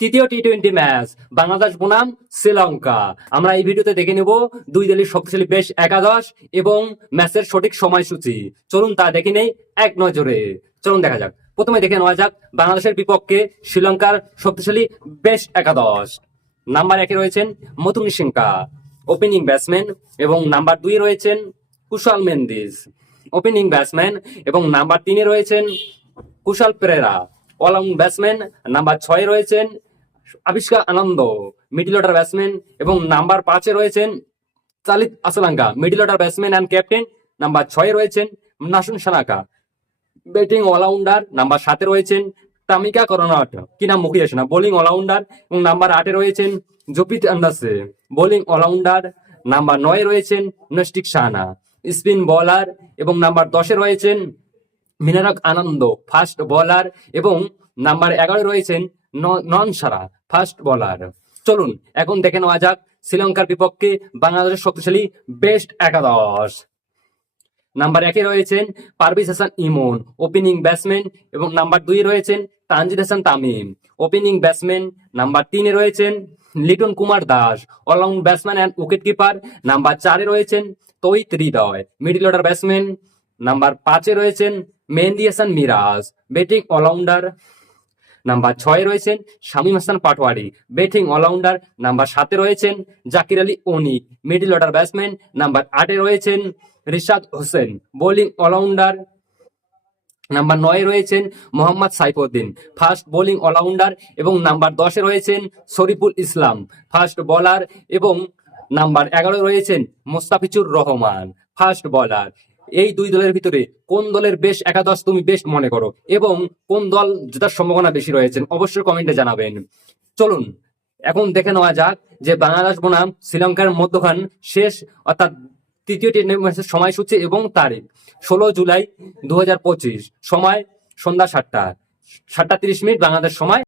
তৃতীয় টি-20 ম্যাচ বাংলাদেশ বনাম শ্রীলঙ্কা। আমরা এই ভিডিওতে দেখে নেব দুই দলের শক্তিশালী বেশ একাদশ এবং ম্যাচের সঠিক সময়সূচি। চলুন তা দেখে নেই এক নজরে। চলুন দেখা যাক। প্রথমে দেখে নেওয়া যাক বাংলাদেশের বিপক্ষে শ্রীলঙ্কার শক্তিশালী বেশ একাদশ। নাম্বার 1-এ রয়েছেন মধু নিশঙ্কা, ওপেনিং ব্যাটসম্যান, এবং নাম্বার 2-এ রয়েছেন কুশাল মেন্দিস, ওপেনিং ব্যাটসম্যান, এবং নাম্বার 3-এ রয়েছেন Kusal Perera, allround batsman. Number 6-এ রয়েছেন আবিষ্কার আনন্দ, মিডল অর্ডার ব্যাটসম্যান, এবং নাম্বার 5-এ রয়েছেন চালিত Asalanka, middle order batsman and captain. Number 6-এ রয়েছেন Dasun Shanaka, batting allrounder. Number 7-এ রয়েছেন তামিকা করোনাট, কি নাম মুখে আসে না, বোলিং অলরাউন্ডার। এবং নাম্বার 8-এ রয়েছেন জপিত আন্দাসে, বোলিং অলরাউন্ডার। নাম্বার 9-এ রয়েছেন নস্টিক শাহানা, স্পিন বোলার। এবং নাম্বার 10-এ রয়েছেন মিনারক আনন্দ, ফাস্ট বোলার। এবং নাম্বার 11-এ রয়েছেন নন সারা, ফাস্ট বোলার। চলুন এখন দেখে নেওয়া যাক শ্রীলঙ্কার বিপক্ষে বাংলাদেশের শক্তিশালী বেস্ট একাদশ। নাম্বার 1-এ রয়েছেন পারভেজ হাসান ইমন, ওপেনিং ব্যাটসম্যান, এবং নাম্বার 2-এ রয়েছেন Tanzid Hasan Tamim, opening batsman. Number 3-এ রয়েছেন Liton Kumar Das, allround batsman and wicket keeper. Number 4-এ রয়েছেন Towhid Hridoy, middle order batsman. Number 5-এ রয়েছেন Mehedi Hasan Miraz, batting allrounder. Number 6-এ রয়েছেন Shamim Hasan Patwari, batting allrounder. Number 7-এ রয়েছেন Jaker Ali Anik, middle order batsman. Number 8-এ রয়েছেন Rishad Hossain, bowling allrounder. Number 9-এ রয়েছেন Mohammad Saifuddin, fast bowling allrounder. এবং নাম্বার 10-এ রয়েছেন শরীফুল ইসলাম, ফাস্ট বোলার। এবং নাম্বার 11-এ রয়েছেন মোস্তাফিজুর রহমান, ফাস্ট বোলার। এই দুই দলের ভিতরে কোন দলের বেশ একাদশ তুমি বেস্ট মনে করো এবং কোন দল জেতার সম্ভাবনা বেশি রয়েছে অবশ্যই কমেন্টে জানাবেন। চলুন এখন দেখে নেওয়া যাক যে বাংলাদেশ বনাম শ্রীলঙ্কার মধ্যখান শেষ অর্থাৎ তৃতীয় টি-20 ম্যাচের সময়সূচি এবং তারিখ। 16 জুলাই 2025, সময় সন্ধ্যা 7টা 30 বাংলাদেশ সময়।